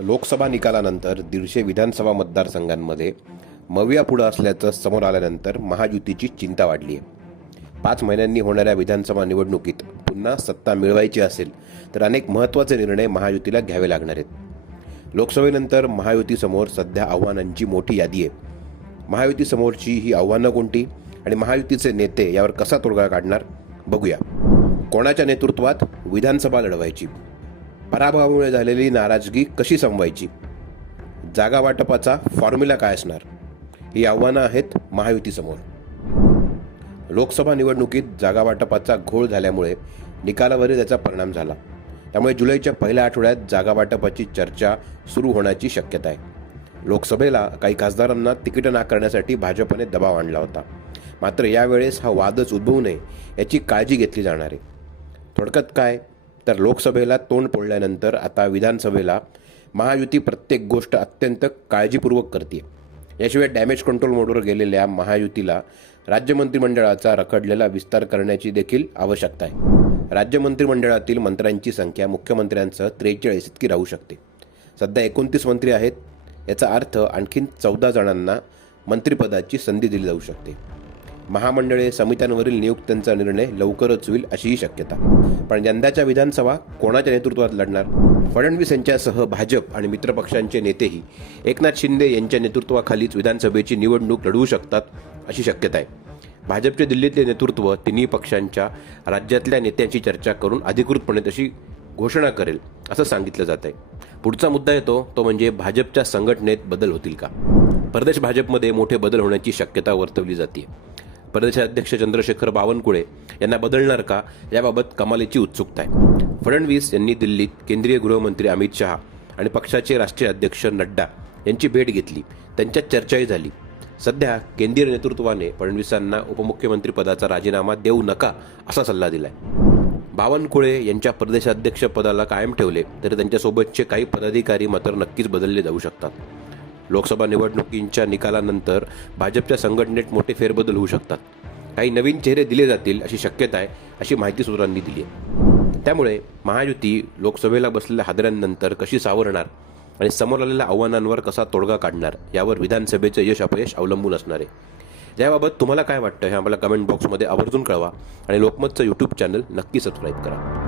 लोकसभा निकालानंतर दीडशे विधानसभा मतदारसंघांमध्ये मविया पुढं असल्याचं समोर आल्यानंतर महायुतीची चिंता वाढली आहे. पाच महिन्यांनी होणाऱ्या विधानसभा निवडणुकीत पुन्हा सत्ता मिळवायची असेल तर अनेक महत्त्वाचे निर्णय महायुतीला घ्यावे लागणार आहेत. लोकसभेनंतर महायुतीसमोर सध्या आव्हानांची मोठी यादी आहे. महायुतीसमोरची ही आव्हानं कोणती आणि महायुतीचे नेते यावर कसा तोडगा काढणार? बघूया. कोणाच्या नेतृत्वात विधानसभा लढवायची? पराभवामुळे झालेली नाराजगी कशी संपवायची? जागा वाटपाचा फॉर्म्युला काय असणार? ही आव्हानं आहेत महायुतीसमोर. लोकसभा निवडणुकीत जागा वाटपाचा घोळ झाल्यामुळे निकालावरही त्याचा परिणाम झाला. त्यामुळे जुलैच्या पहिल्या आठवड्यात जागा वाटपाची चर्चा सुरू होण्याची शक्यता आहे. लोकसभेला काही खासदारांना तिकीटं नाकारण्यासाठी भाजपने दबाव आणला होता. मात्र यावेळेस हा वादच उद्भवू नये याची काळजी घेतली जाणार आहे. थोडक्यात काय? तर लोकसभेला तोंड पडल्यानंतर आता विधानसभेला महायुती प्रत्येक गोष्ट अत्यंत काळजीपूर्वक करते याशिवाय डॅमेज कंट्रोल मोडवर गेलेल्या महायुतीला राज्य मंत्रिमंडळाचा रखडलेला विस्तार करण्याची देखील आवश्यकता आहे. राज्य मंत्रिमंडळातील मंत्र्यांची संख्या मुख्यमंत्र्यांसह त्रेचाळीस इतकी राहू शकते. सध्या एकोणतीस मंत्री आहेत. याचा अर्थ आणखीन चौदा जणांना मंत्रिपदाची संधी दिली जाऊ शकते. महामंडळे समित्यांवरील नियुक्त्यांचा निर्णय लवकरच होईल अशीही शक्यता. पण यंदाच्या विधानसभा कोणाच्या नेतृत्वात लढणार? फडणवीस यांच्यासह भाजप आणि मित्रपक्षांचे नेतेही एकनाथ शिंदे यांच्या नेतृत्वाखालीच विधानसभेची निवडणूक लढवू शकतात अशी शक्यता आहे. भाजपचे दिल्लीतले नेतृत्व तिन्ही पक्षांच्या राज्यातल्या नेत्यांशी चर्चा करून अधिकृतपणे तशी घोषणा करेल असं सांगितलं जात आहे. पुढचा मुद्दा येतो तो म्हणजे भाजपच्या संघटनेत बदल होतील का? प्रदेश भाजपमध्ये मोठे बदल होण्याची शक्यता वर्तवली जाते प्रदेशाध्यक्ष चंद्रशेखर बावनकुळे यांना बदलणार का? याबाबत कमालीची उत्सुकता आहे. फडणवीस यांनी दिल्लीत केंद्रीय गृहमंत्री अमित शहा आणि पक्षाचे राष्ट्रीय अध्यक्ष नड्डा यांची भेट घेतली. त्यांच्यात चर्चाही झाली. सध्या केंद्रीय नेतृत्वाने फडणवीसांना उपमुख्यमंत्री पदाचा राजीनामा देऊ नका असा सल्ला दिलाय. बावनकुळे यांच्या प्रदेशाध्यक्ष पदाला कायम ठेवले तरी त्यांच्यासोबतचे काही पदाधिकारी मात्र नक्कीच बदलले जाऊ शकतात. लोकसभा निवडणुकींच्या निकालानंतर भाजपच्या संघटनेत मोठे फेरबदल होऊ शकतात. काही नवीन चेहरे दिले जातील अशी शक्यता आहे अशी माहिती सूत्रांनी दिली आहे. त्यामुळे महायुती लोकसभेला बसलेल्या हादऱ्यांनंतर कशी सावरणार आणि समोर आलेल्या आव्हानांवर कसा तोडगा काढणार यावर विधानसभेचं यश अपयश अवलंबून असणार आहे. याबाबत तुम्हाला काय वाटतं हे आम्हाला कमेंट बॉक्समध्ये आवर्जून कळवा आणि लोकमतचं यूट्यूब चॅनल नक्की सबस्क्राईब करा.